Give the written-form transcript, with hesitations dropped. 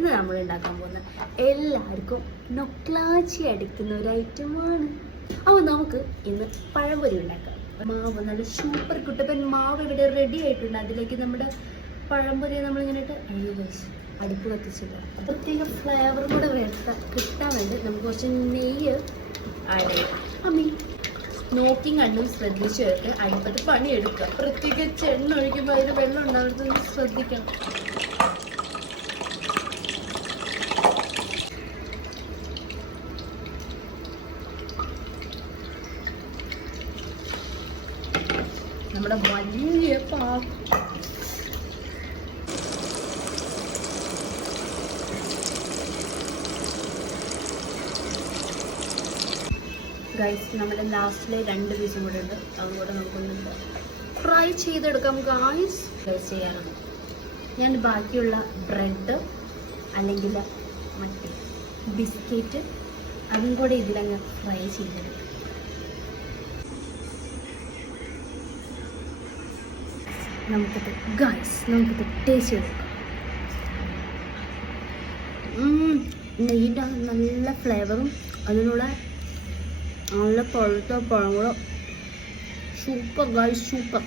ഇന്ന് നമ്മൾ ഉണ്ടാക്കാൻ പോകുന്നത് എല്ലാവർക്കും നൊക്ലാച്ചി അടിക്കുന്ന ഒരു ഐറ്റമാണ്. അപ്പോൾ നമുക്ക് ഇന്ന് പഴംപൊരി ഉണ്ടാക്കാം. മാവ് നല്ല സൂപ്പർ കുട്ടപ്പൻ മാവ് ഇവിടെ റെഡി ആയിട്ടുണ്ട്. അതിലേക്ക് നമ്മുടെ പഴംപൊരി നമ്മളിങ്ങനെ ഇട്ട് അടുപ്പ് കത്തിച്ചില്ല. പ്രത്യേക ഫ്ലേവറും കൂടെ കിട്ടാൻ വേണ്ടി നമുക്ക് കുറച്ച് നെയ്യ് ആഡ് ചെയ്യാം. അമ്മി നോക്കിയും കണ്ടും ശ്രദ്ധിച്ചു വെച്ച് അടുപ്പത്ത് പണിയെടുക്കുക. പ്രത്യേകിച്ച് എണ്ണ ഒഴിക്കുമ്പോൾ അതിന് വെള്ളം ഉണ്ടാകുന്നത് ശ്രദ്ധിക്കണം. നമ്മുടെ വലിയ ഗൈസ്, നമ്മുടെ ലാസ്റ്റിലെ 2 പീസും കൂടെ ഉണ്ട്. അതുകൂടെ നമുക്കൊന്ന് ഫ്രൈ ചെയ്തെടുക്കാം. ഗൈസ് ചെയ്യാറുണ്ട് ഞാൻ ബാക്കിയുള്ള ബ്രെഡ് അല്ലെങ്കിൽ മറ്റേ ബിസ്ക്കറ്റ് അതും കൂടെ ഇതിലങ്ങ് ഫ്രൈ ചെയ്തെടുക്കാം. നമുക്കിത് ടേസ്റ്റ് ചെയ്തെടുക്കാം. നെയ്യിൻ്റെ നല്ല ഫ്ലേവറും അതിനുള്ള നല്ല പഴുത്ത പഴങ്ങളും സൂപ്പർ ഗൈസ്, സൂപ്പർ.